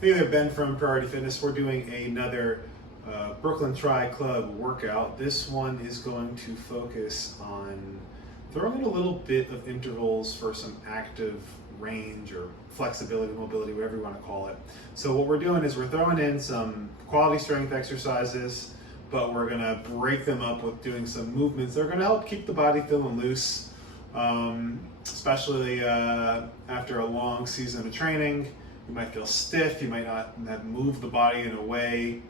Hey there, Ben from Priority Fitness. We're doing another Brooklyn Tri Club workout. This one is going to focus on throwing in a little bit of intervals for some active range or flexibility, mobility, whatever you want to call it. So what we're doing is we're throwing in some quality strength exercises, but we're going to break them up with doing some movements that are going to help keep the body feeling loose, especially after a long season of training. You might feel stiff, you might not have moved the body in a way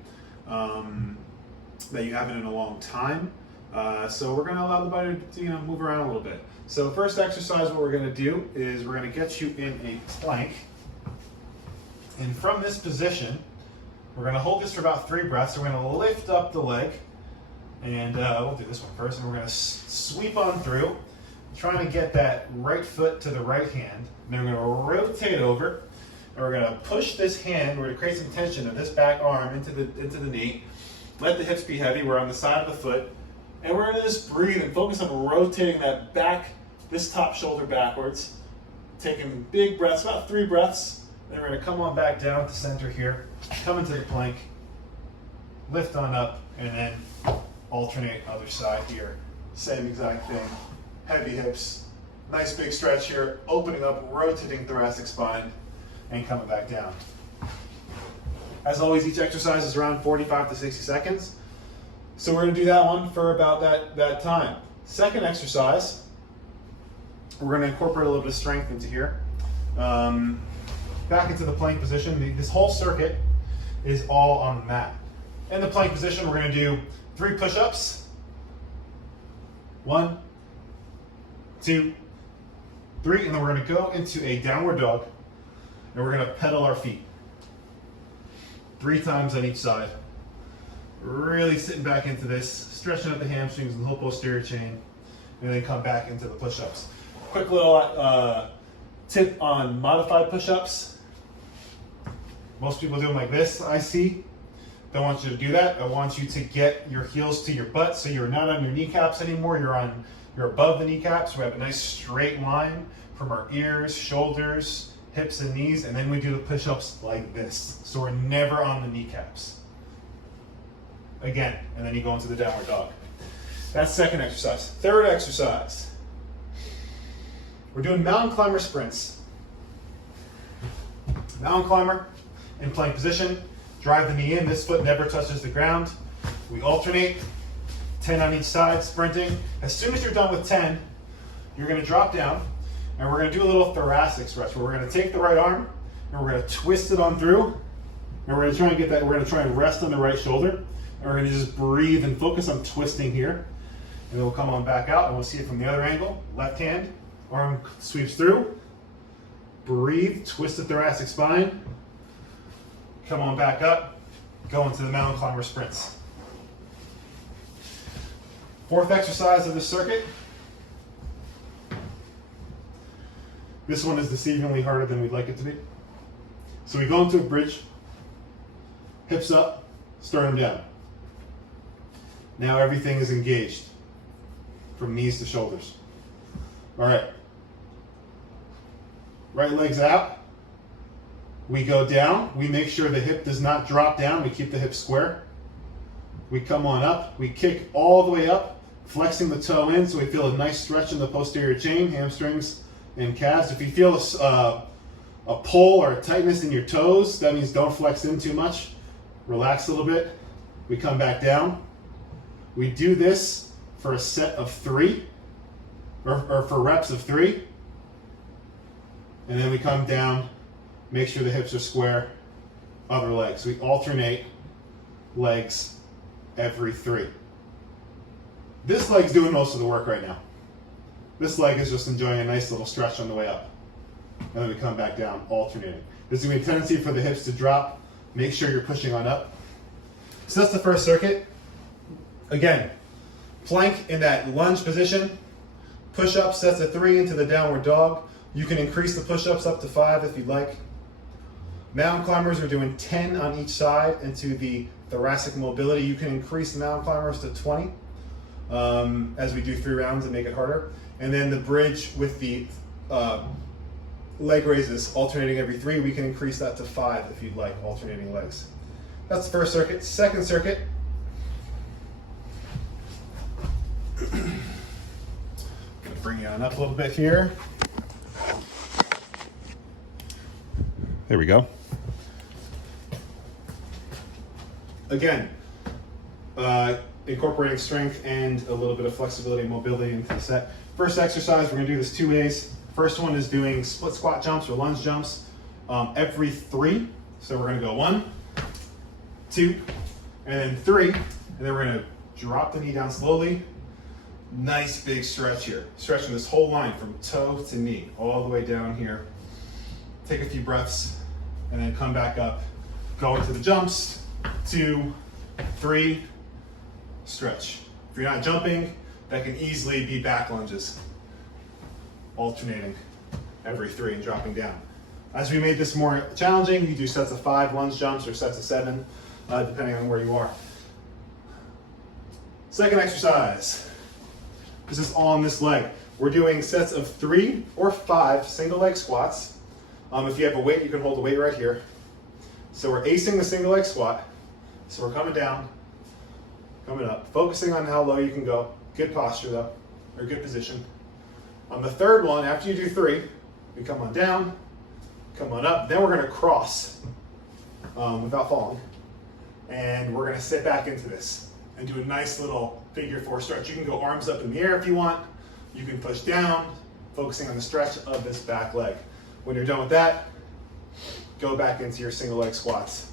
that you haven't in a long time. So we're gonna allow the body to move around a little bit. So first exercise, what we're gonna do is we're gonna get you in a plank. And from this position, we're gonna hold this for about 3 breaths. We're gonna lift up the leg, and we'll do this one first, and we're gonna sweep on through, trying to get that right foot to the right hand. And then we're gonna rotate over. And we're going to push this hand, we're going to create some tension of this back arm into the knee. Let the hips be heavy, we're on the side of the foot. And we're going to just breathe and focus on rotating that back, this top shoulder backwards. Taking big breaths, about 3 breaths. Then we're going to come on back down to center here, come into the plank, lift on up, and then alternate other side here. Same exact thing, heavy hips, nice big stretch here, opening up, rotating thoracic spine, and coming back down. As always, each exercise is around 45 to 60 seconds. So we're gonna do that one for about that time. Second exercise, we're gonna incorporate a little bit of strength into here. Back into the plank position. This whole circuit is all on the mat. In the plank position, we're gonna do 3 push-ups. 1, 2, 3, and then we're gonna go into a downward dog. And we're going to pedal our feet 3 times on each side. Really sitting back into this, stretching out the hamstrings and the whole posterior chain, and then come back into the push-ups. Quick little tip on modified push-ups. Most people do them like this, I see. Don't want you to do that. I want you to get your heels to your butt so you're not on your kneecaps anymore. You're above the kneecaps. We have a nice straight line from our ears, shoulders, hips and knees, and then we do the push-ups like this. So we're never on the kneecaps. Again, and then you go into the downward dog. That's second exercise. Third exercise, we're doing mountain climber sprints. Mountain climber in plank position, drive the knee in, this foot never touches the ground. We alternate, 10 on each side, sprinting. As soon as you're done with 10, you're gonna drop down, and we're going to do a little thoracic stretch where we're going to take the right arm and we're going to twist it on through, and we're going to try and get that. We're going to try and rest on the right shoulder, and we're going to just breathe and focus on twisting here, and then we'll come on back out and we'll see it from the other angle. Left hand, arm sweeps through, breathe, twist the thoracic spine, come on back up, go into the mountain climber sprints. Fourth exercise of the circuit. This one is deceivingly harder than we'd like it to be. So we go into a bridge, hips up, sternum down. Now everything is engaged from knees to shoulders. All right. Right leg's out. We go down. We make sure the hip does not drop down. We keep the hip square. We come on up. We kick all the way up, flexing the toe in so we feel a nice stretch in the posterior chain, hamstrings, and calves. If you feel a pull or a tightness in your toes, that means don't flex in too much. Relax a little bit. We come back down. We do this for a set of 3, or for reps of 3. And then we come down, make sure the hips are square, other legs. We alternate legs every 3. This leg's doing most of the work right now. This leg is just enjoying a nice little stretch on the way up. And then we come back down, alternating. There's going to be a tendency for the hips to drop. Make sure you're pushing on up. So that's the first circuit. Again, plank in that lunge position. Push-up sets of 3 into the downward dog. You can increase the push-ups up to 5 if you'd like. Mountain climbers are doing 10 on each side into the thoracic mobility. You can increase the mountain climbers to 20 as we do 3 rounds and make it harder. And then the bridge with the leg raises alternating every 3. We can increase that to 5 if you'd like, alternating legs. That's the first circuit. Second circuit. I'm going to bring you on up a little bit here. There we go. Again, incorporating strength and a little bit of flexibility and mobility into the set. First exercise, we're going to do this 2 ways. First one is doing split squat jumps or lunge jumps every 3. So we're going to go 1, 2, and then 3. And then we're going to drop the knee down slowly. Nice big stretch here. Stretching this whole line from toe to knee, all the way down here. Take a few breaths, and then come back up. Go into the jumps. 2, 3, stretch. If you're not jumping, that can easily be back lunges. Alternating every 3 and dropping down. As we made this more challenging, you do sets of 5 lunge jumps or sets of 7, depending on where you are. Second exercise. This is on this leg. We're doing sets of 3 or 5 single leg squats. If you have a weight, you can hold the weight right here. So we're acing the single leg squat. So we're coming down, coming up, focusing on how low you can go. Good posture though, or good position. On the third one, after you do 3, we come on down, come on up. Then we're going to cross without falling. And we're going to sit back into this and do a nice little figure 4 stretch. You can go arms up in the air if you want. You can push down, focusing on the stretch of this back leg. When you're done with that, go back into your single leg squats.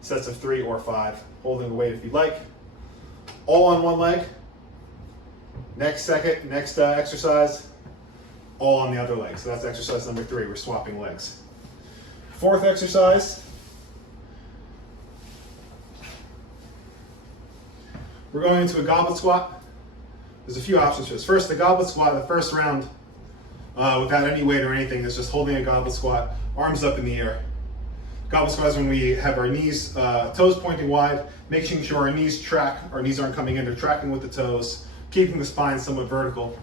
Sets of 3 or 5, holding the weight if you'd like. All on one leg. Next exercise, all on the other leg. So that's exercise number 3, we're swapping legs. Fourth exercise, we're going into a goblet squat. There's a few options for this. First, the goblet squat, the first round, without any weight or anything, is just holding a goblet squat, arms up in the air. Goblet squat is when we have our knees, toes pointing wide, making sure our knees track, our knees aren't coming in, they're tracking with the toes, keeping the spine somewhat vertical.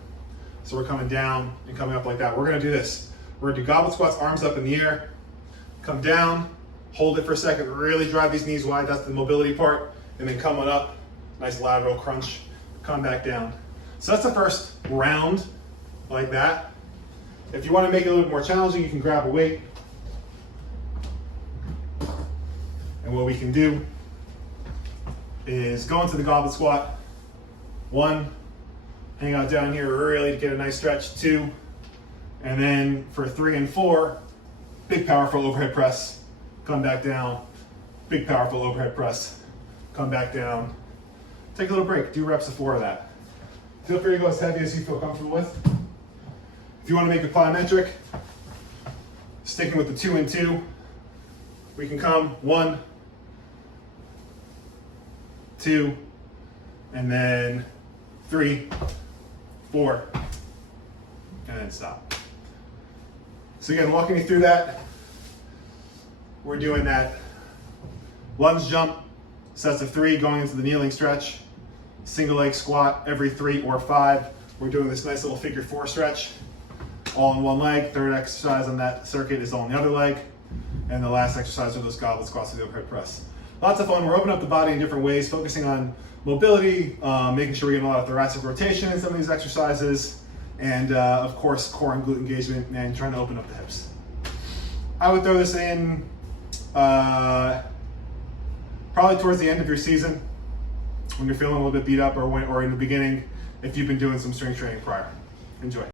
So we're coming down and coming up like that. We're gonna do this. We're gonna do goblet squats, arms up in the air, come down, hold it for a second, really drive these knees wide, that's the mobility part, and then come on up, nice lateral crunch, come back down. So that's the first round, like that. If you wanna make it a little bit more challenging, you can grab a weight. And what we can do is go into the goblet squat. 1, hang out down here really to get a nice stretch. 2, and then for 3 and 4, big powerful overhead press, come back down, big powerful overhead press, come back down. Take a little break, do reps of 4 of that. Feel free to go as heavy as you feel comfortable with. If you want to make it plyometric, sticking with the 2 and 2, we can come 1, 2, and then 3, 4, and then stop. So again, walking you through that, we're doing that lunge jump, sets of 3 going into the kneeling stretch, single leg squat every 3 or 5. We're doing this nice little figure 4 stretch, all on one leg. Third exercise on that circuit is all on the other leg. And the last exercise are those goblet squats with the overhead press. Lots of fun. We're opening up the body in different ways, focusing on mobility, making sure we're getting a lot of thoracic rotation in some of these exercises, and of course, core and glute engagement, and trying to open up the hips. I would throw this in probably towards the end of your season, when you're feeling a little bit beat up, or in the beginning, if you've been doing some strength training prior. Enjoy.